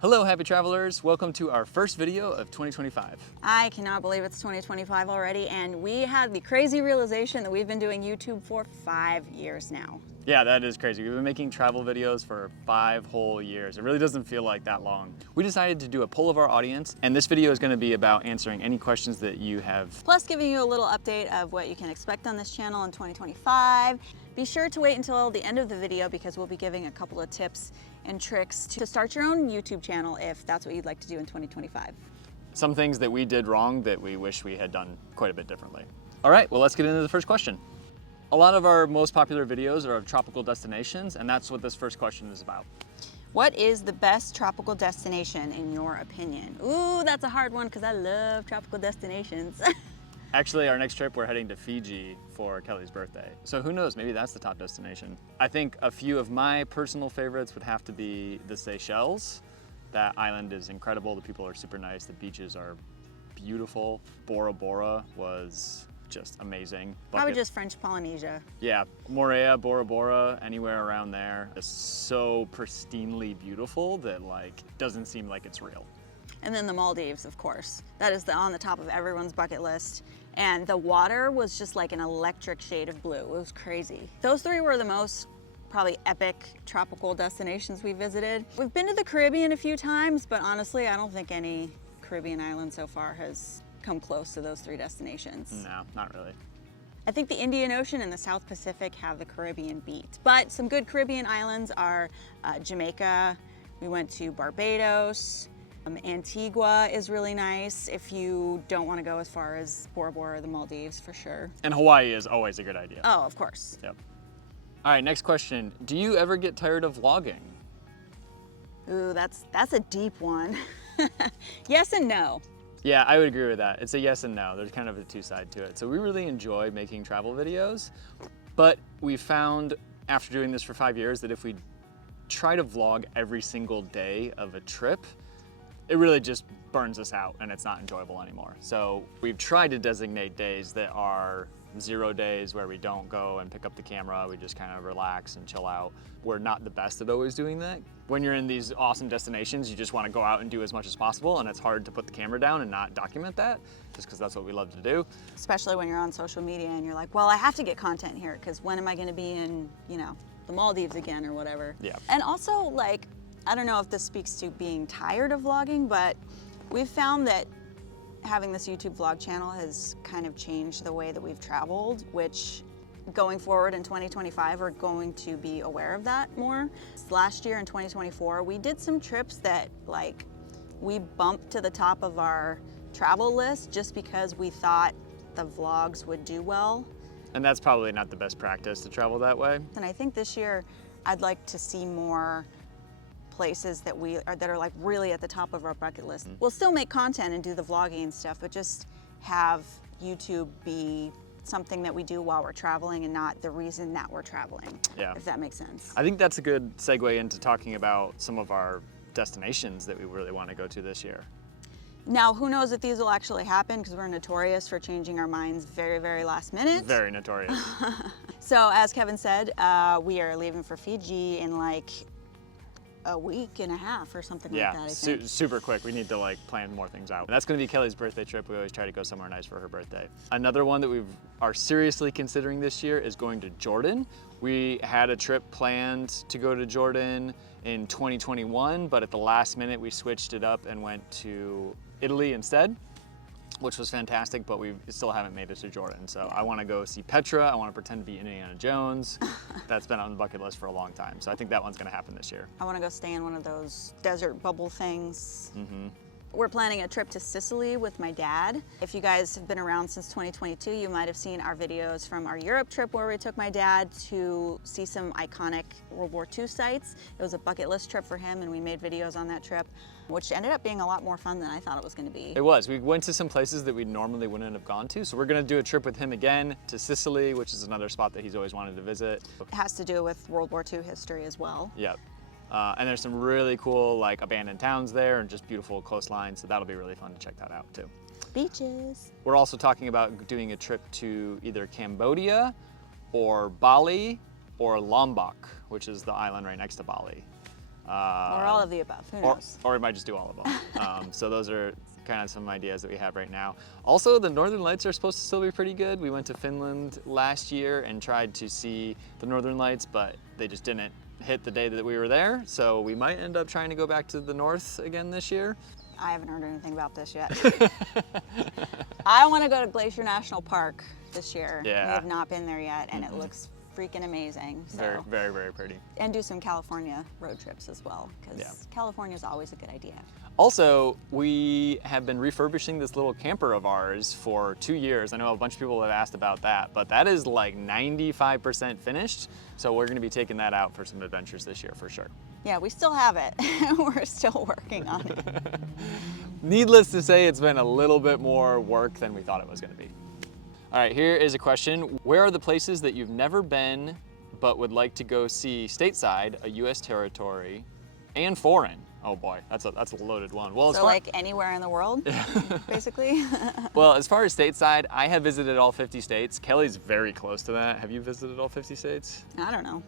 Hello, happy travelers. Welcome to our first video of 2025. I cannot believe it's 2025 already, and we had the crazy realization that we've been doing YouTube for 5 years now. Yeah, that is crazy. We've been making travel videos for 5 whole years. It really doesn't feel like that long. We decided to do a poll of our audience, and this video is going to be about answering any questions that you have. Plus giving you a little update of what you can expect on this channel in 2025. Be sure to wait until the end of the video because we'll be giving a couple of tips and tricks to start your own YouTube channel if that's what you'd like to do in 2025. Some things that we did wrong that we wish we had done quite a bit differently. All right, well, let's get into the first question. A lot of our most popular videos are of tropical destinations, and that's what this first question is about. What is the best tropical destination in your opinion? Ooh, that's a hard one because I love tropical destinations. Actually, our next trip, we're heading to Fiji for Kelly's birthday. So who knows, maybe that's the top destination. I think a few of my personal favorites would have to be the Seychelles. That island is incredible. The people are super nice. The beaches are beautiful. Bora Bora was just amazing. Probably just French Polynesia. Yeah, Moorea, Bora Bora, anywhere around there is so pristinely beautiful that doesn't seem like it's real. And then the Maldives, of course. That is on the top of everyone's bucket list. And the water was just like an electric shade of blue. It was crazy. Those three were the most probably epic tropical destinations we visited. We've been to the Caribbean a few times, but honestly, I don't think any Caribbean island so far has come close to those 3 destinations. No, not really. I think the Indian Ocean and the South Pacific have the Caribbean beat. But some good Caribbean islands are Jamaica. We went to Barbados. Antigua is really nice if you don't want to go as far as Bora Bora or the Maldives, for sure. And Hawaii is always a good idea. Oh, of course. Yep. All right, next question. Do you ever get tired of vlogging? Ooh, that's a deep one. Yes and no. Yeah, I would agree with that. It's a yes and no. There's kind of a 2-side to it. So we really enjoy making travel videos, but we found after doing this for 5 years that if we try to vlog every single day of a trip, it really just burns us out and it's not enjoyable anymore. So we've tried to designate days that are 0 days where we don't go and pick up the camera. We just kind of relax and chill out. We're not the best at always doing that. When you're in these awesome destinations, you just want to go out and do as much as possible, and it's hard to put the camera down and not document that, just because that's what we love to do. Especially when you're on social media and you're like, well, I have to get content here because when am I going to be in, the Maldives again or whatever. Yeah. And also, I don't know if this speaks to being tired of vlogging, but we've found that having this YouTube vlog channel has kind of changed the way that we've traveled, which going forward in 2025, we're going to be aware of that more. Last year in 2024, we did some trips that we bumped to the top of our travel list just because we thought the vlogs would do well. And that's probably not the best practice to travel that way. And I think this year, I'd like to see more places that are really at the top of our bucket list. Mm-hmm. We'll still make content and do the vlogging and stuff, but just have YouTube be something that we do while we're traveling and not the reason that we're traveling. Yeah. If that makes sense. I think that's a good segue into talking about some of our destinations that we really want to go to this year. Now, who knows if these will actually happen because we're notorious for changing our minds very, very last minute. Very notorious. So as Kevin said, we are leaving for Fiji in a week and a half or something like that, I think. Super quick. We need to plan more things out. And that's going to be Kelly's birthday trip. We always try to go somewhere nice for her birthday. Another one that we are seriously considering this year is going to Jordan. We had a trip planned to go to Jordan in 2021, but at the last minute we switched it up and went to Italy instead, which was fantastic, but we still haven't made it to Jordan. So I want to go see Petra. I want to pretend to be Indiana Jones. That's been on the bucket list for a long time. So I think that one's going to happen this year. I want to go stay in one of those desert bubble things. Mm-hmm. We're planning a trip to Sicily with my dad. If you guys have been around since 2022, you might have seen our videos from our Europe trip where we took my dad to see some iconic World War II sites. It was a bucket list trip for him and we made videos on that trip, which ended up being a lot more fun than I thought it was going to be. It was. We went to some places that we normally wouldn't have gone to. So we're going to do a trip with him again to Sicily, which is another spot that he's always wanted to visit. It has to do with World War II history as well. Yep. And there's some really cool abandoned towns there and just beautiful coastlines, so that'll be really fun to check that out too. Beaches. We're also talking about doing a trip to either Cambodia or Bali or Lombok, which is the island right next to Bali. Or all of the above, who knows? Or we might just do all of them. So those are kind of some ideas that we have right now. Also, the Northern Lights are supposed to still be pretty good. We went to Finland last year and tried to see the Northern Lights, but they just didn't hit the day that we were there. So we might end up trying to go back to the north again this year. I haven't heard anything about this yet. I want to go to Glacier National Park this year. Yeah. We have not been there yet, and it looks freaking amazing. So. Very, very, very pretty. And do some California road trips as well, because California is always a good idea. Also, we have been refurbishing this little camper of ours for 2 years. I know a bunch of people have asked about that, but that is like 95% finished. So we're gonna be taking that out for some adventures this year for sure. Yeah, we still have it. We're still working on it. Needless to say, it's been a little bit more work than we thought it was gonna be. All right, here is a question. Where are the places that you've never been but would like to go see stateside, a US territory, and foreign? Oh boy, that's a loaded one. Well, so like anywhere in the world, basically? Well, as far as stateside, I have visited all 50 states. Kelly's very close to that. Have you visited all 50 states? I don't know.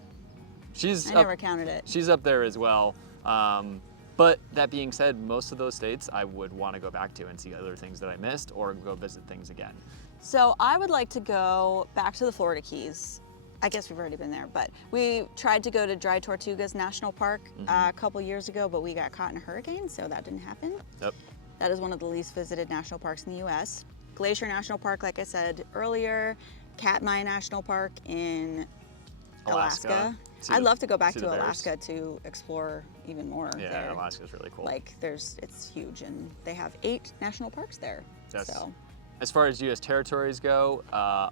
I never counted it. She's up there as well. But that being said, most of those states I would want to go back to and see other things that I missed or go visit things again. So I would like to go back to the Florida Keys. I guess we've already been there, but we tried to go to Dry Tortugas National Park a couple years ago, but we got caught in a hurricane, so that didn't happen. Yep. That is one of the least visited national parks in the US. Glacier National Park, like I said earlier, Katmai National Park in Alaska. I'd love to go back to Alaska to explore even more. Yeah, there. Alaska's really cool. Like it's huge, and they have 8 national parks there. Yes. So. As far as U.S. territories go,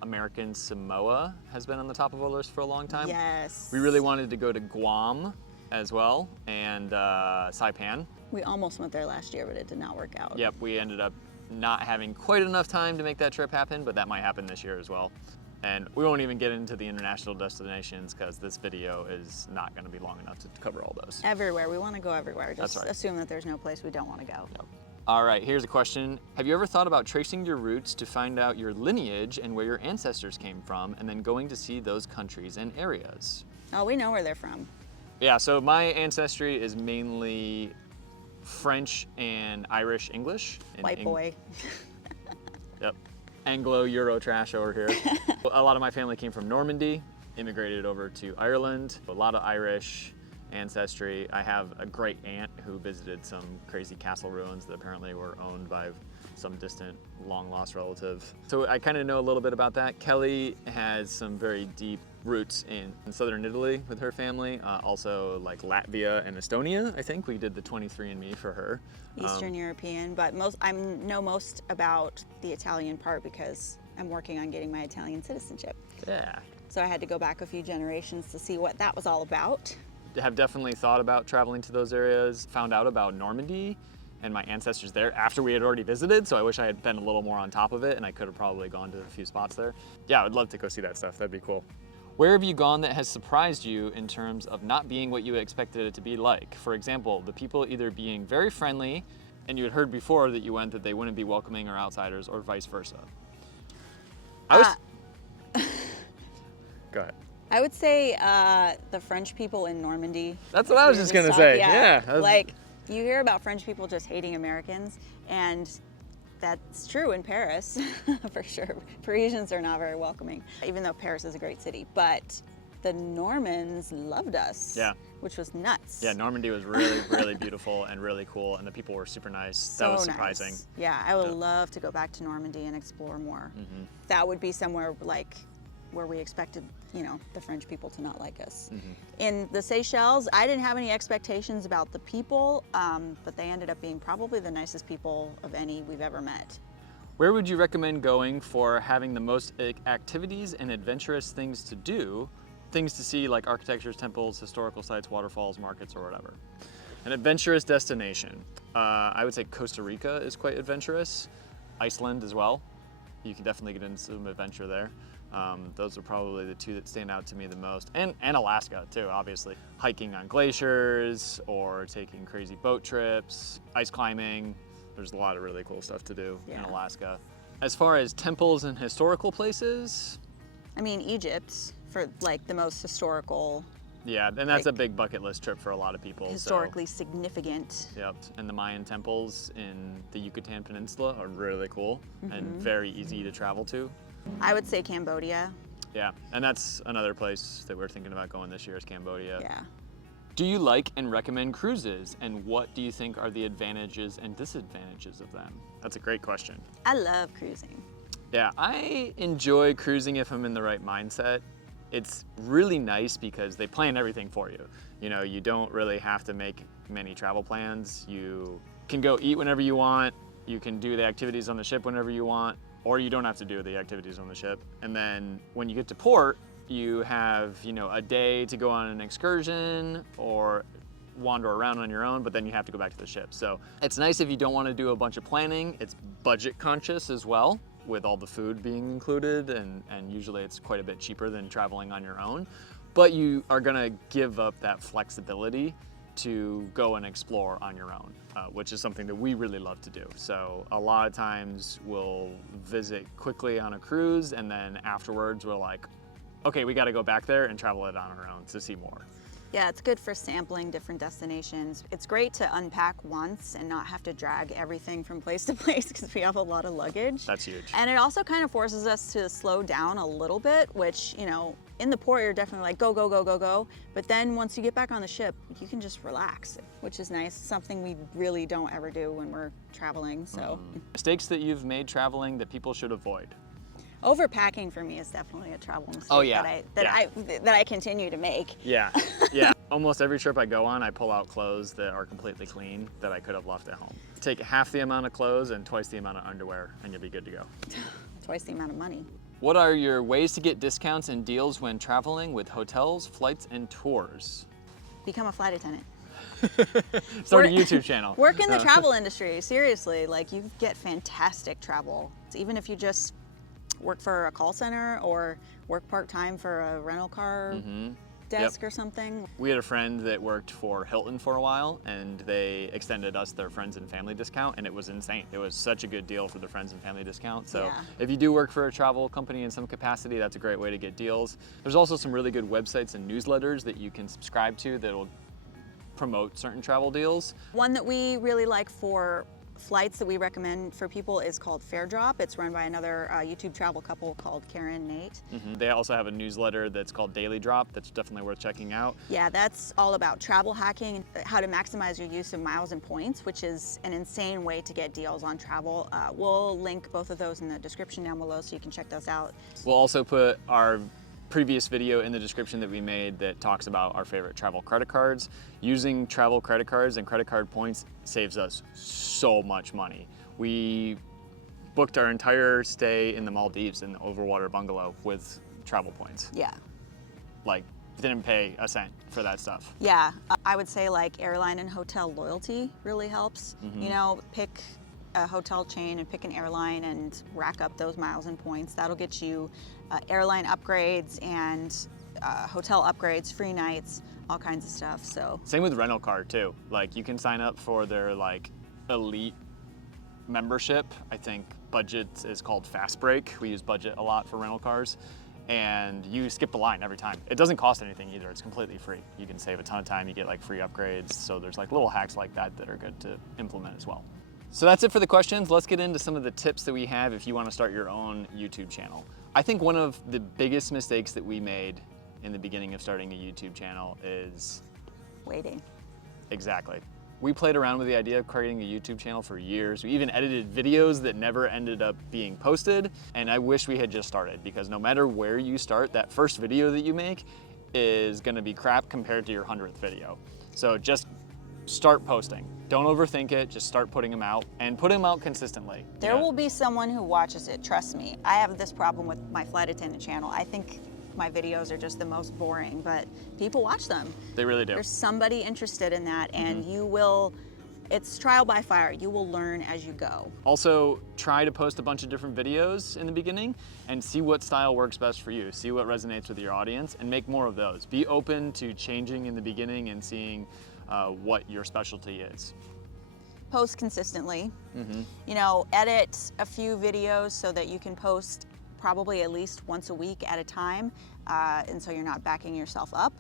American Samoa has been on the top of our list for a long time. Yes. We really wanted to go to Guam as well, and Saipan. We almost went there last year, but it did not work out. Yep, we ended up not having quite enough time to make that trip happen, but that might happen this year as well. And we won't even get into the international destinations because this video is not going to be long enough to cover all those. Everywhere. We want to go everywhere. Just That's right. Assume that there's no place we don't want to go. Yep. All right, here's a question. Have you ever thought about tracing your roots to find out your lineage and where your ancestors came from, and then going to see those countries and areas? Oh, we know where they're from. Yeah, so my ancestry is mainly French and Irish English. White boy. Yep. Anglo-Euro trash over here. A lot of my family came from Normandy, immigrated over to Ireland. A lot of Irish ancestry. I have a great aunt who visited some crazy castle ruins that apparently were owned by some distant, long-lost relative. So I kind of know a little bit about that. Kelly has some very deep roots in southern Italy with her family, also like Latvia and Estonia. I think we did the 23andMe for her. Eastern European, but I know most about the Italian part because I'm working on getting my Italian citizenship. Yeah. So I had to go back a few generations to see what that was all about. Have definitely thought about traveling to those areas, found out about Normandy and my ancestors there after we had already visited, so I wish I had been a little more on top of it and I could have probably gone to a few spots there. Yeah, I would love to go see that stuff. That'd be cool. Where have you gone that has surprised you in terms of not being what you expected it to be like? For example, the people either being very friendly, and you had heard before that you went that they wouldn't be welcoming or outsiders, or vice versa. Go ahead. I would say the French people in Normandy. That's what I was just gonna say. Yeah. Like, you hear about French people just hating Americans, and that's true in Paris, for sure. Parisians are not very welcoming, even though Paris is a great city. But the Normans loved us, which was nuts. Yeah, Normandy was really, really beautiful and really cool, and the people were super nice. That was surprising. Nice. Yeah, I would love to go back to Normandy and explore more. Mm-hmm. That would be somewhere like where we expected, the French people to not like us. Mm-hmm. In the Seychelles, I didn't have any expectations about the people, but they ended up being probably the nicest people of any we've ever met. Where would you recommend going for having the most activities and adventurous things to do? Things to see like architectures, temples, historical sites, waterfalls, markets, or whatever. An adventurous destination. I would say Costa Rica is quite adventurous. Iceland as well. You can definitely get into some adventure there. Those are probably the two that stand out to me the most. And Alaska too, obviously. Hiking on glaciers or taking crazy boat trips, ice climbing. There's a lot of really cool stuff to do in Alaska. As far as temples and historical places, I mean, Egypt, for like the most historical Yeah, and that's a big bucket list trip for a lot of people. Historically significant. Yep, and the Mayan temples in the Yucatan Peninsula are really cool and very easy to travel to. I would say Cambodia. Yeah, and that's another place that we're thinking about going this year is Cambodia. Yeah. Do you like and recommend cruises, and what do you think are the advantages and disadvantages of them? That's a great question. I love cruising. Yeah, I enjoy cruising if I'm in the right mindset. It's really nice because they plan everything for you. You know, you don't really have to make many travel plans. You can go eat whenever you want. You can do the activities on the ship whenever you want, or you don't have to do the activities on the ship. And then when you get to port, you have, you know, a day to go on an excursion or wander around on your own, but then you have to go back to the ship. So it's nice if you don't want to do a bunch of planning. It's budget conscious as well, with all the food being included, and usually it's quite a bit cheaper than traveling on your own. But you are gonna give up that flexibility to go and explore on your own, which is something that we really love to do. So a lot of times we'll visit quickly on a cruise, and then afterwards we're like, okay, we gotta go back there and travel it on our own to see more. Yeah, it's good for sampling different destinations. It's great to unpack once and not have to drag everything from place to place because we have a lot of luggage. That's huge. And it also kind of forces us to slow down a little bit, which, you know, in the port, you're definitely like, go, go, go, go, go. But then once you get back on the ship, you can just relax, which is nice. Something we really don't ever do when we're traveling, so. Mistakes that you've made traveling that people should avoid? Overpacking for me is definitely a travel mistake that I continue to make. Yeah, yeah. Almost every trip I go on, I pull out clothes that are completely clean that I could have left at home. Take half the amount of clothes and twice the amount of underwear, and you'll be good to go. Twice the amount of money. What are your ways to get discounts and deals when traveling with hotels, flights, and tours? Become a flight attendant. Start a YouTube channel. Work in the travel industry, seriously. Like, you get fantastic travel. Even if you just work for a call center or work part-time for a rental car desk or something. We had a friend that worked for Hilton for a while, and they extended us their friends and family discount, and it was insane. It was such a good deal for the friends and family discount. So if you do work for a travel company in some capacity, that's a great way to get deals. There's also some really good websites and newsletters that you can subscribe to that will promote certain travel deals. One that we really like for flights that we recommend for people is called Fairdrop. It's run by another YouTube travel couple called Karen and Nate. They also have a newsletter that's called Daily Drop that's definitely worth checking out. Yeah, that's all about travel hacking, how to maximize your use of miles and points, which is an insane way to get deals on travel. We'll link both of those in the description down below so you can check those out. We'll also put our previous video in the description that we made that talks about our favorite travel credit cards. Using travel credit cards and credit card points saves us so much money. We booked our entire stay in the Maldives in the overwater bungalow with travel points. Yeah. Like, didn't pay a cent for that stuff. Yeah, I would say like airline and hotel loyalty really helps. You know, pick a hotel chain and pick an airline and rack up those miles and points. That'll get you airline upgrades and hotel upgrades, free nights, all kinds of stuff. So same with rental car too. Like, you can sign up for their like elite membership. I think budget is called Fast Break. We use budget a lot for rental cars, and you skip the line every time. It doesn't cost anything either. It's completely free. You can save a ton of time. You get like free upgrades. So there's like little hacks like that that are good to implement as well. So that's it for the questions. Let's get into some of the tips that we have if you want to start your own YouTube channel. I think one of the biggest mistakes that we made in the beginning of starting a YouTube channel is waiting. Exactly. We played around with the idea of creating a YouTube channel for years. We even edited videos that never ended up being posted, and I wish we had just started, because no matter where you start, that first video that you make is gonna be crap compared to your 100th video. So just start posting. Don't overthink it, just start putting them out, and put them out consistently. There will be someone who watches it, trust me. I have this problem with my flight attendant channel. I think my videos are just the most boring, but people watch them. They really do. There's somebody interested in that, and you will, it's trial by fire. You will learn as you go. Also, try to post a bunch of different videos in the beginning and see what style works best for you. See what resonates with your audience and make more of those. Be open to changing in the beginning and seeing what your specialty is. Post consistently. You know, edit a few videos so that you can post probably at least once a week at a time, and so you're not backing yourself up.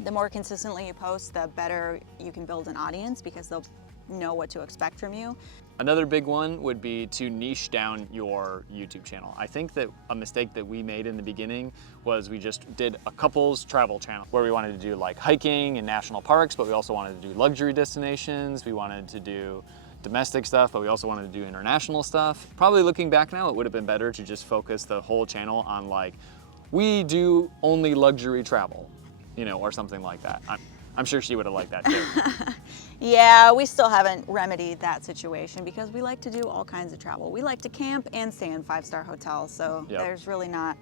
The more consistently you post, the better you can build an audience because they'll know what to expect from you. Another big one would be to niche down your YouTube channel. I think that a mistake that we made in the beginning was we just did a couples travel channel where we wanted to do like hiking and national parks, but we also wanted to do luxury destinations. We wanted to do domestic stuff, but we also wanted to do international stuff. Probably looking back now, it would have been better to just focus the whole channel on like, we do only luxury travel, you know, or something like that. I'm sure she would have liked that too. Yeah, we still haven't remedied that situation because we like to do all kinds of travel. We like to camp and stay in 5-star hotels, so there's really not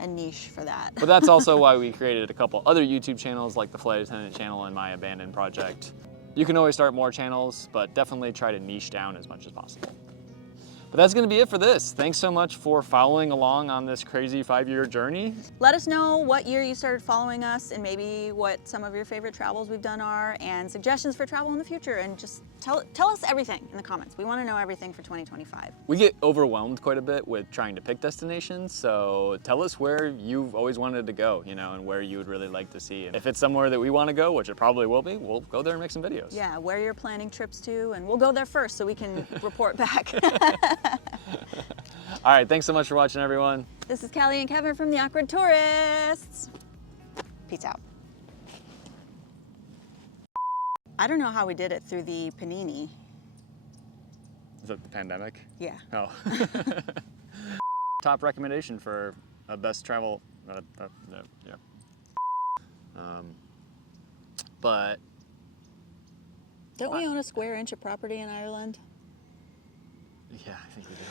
a niche for that. But that's also why we created a couple other YouTube channels like the Flight Attendant channel and My Abandoned project. You can always start more channels, but definitely try to niche down as much as possible. But that's gonna be it for this. Thanks so much for following along on this crazy 5-year journey. Let us know what year you started following us and maybe what some of your favorite travels we've done are and suggestions for travel in the future, and just tell us everything in the comments. We want to know everything for 2025. We get overwhelmed quite a bit with trying to pick destinations, so tell us where you've always wanted to go, you know, and where you would really like to see. And if it's somewhere that we want to go, which it probably will be, we'll go there and make some videos. Yeah, where you're planning trips to, and we'll go there first so we can report back. All right, thanks so much for watching, everyone. This is Callie and Kevin from the Awkward Tourists. Peace out. I don't know how we did it through the panini. Is that the pandemic? Yeah. Oh. Top recommendation for a best travel, yeah. But. Don't we own a square inch of property in Ireland? Yeah, I think we do.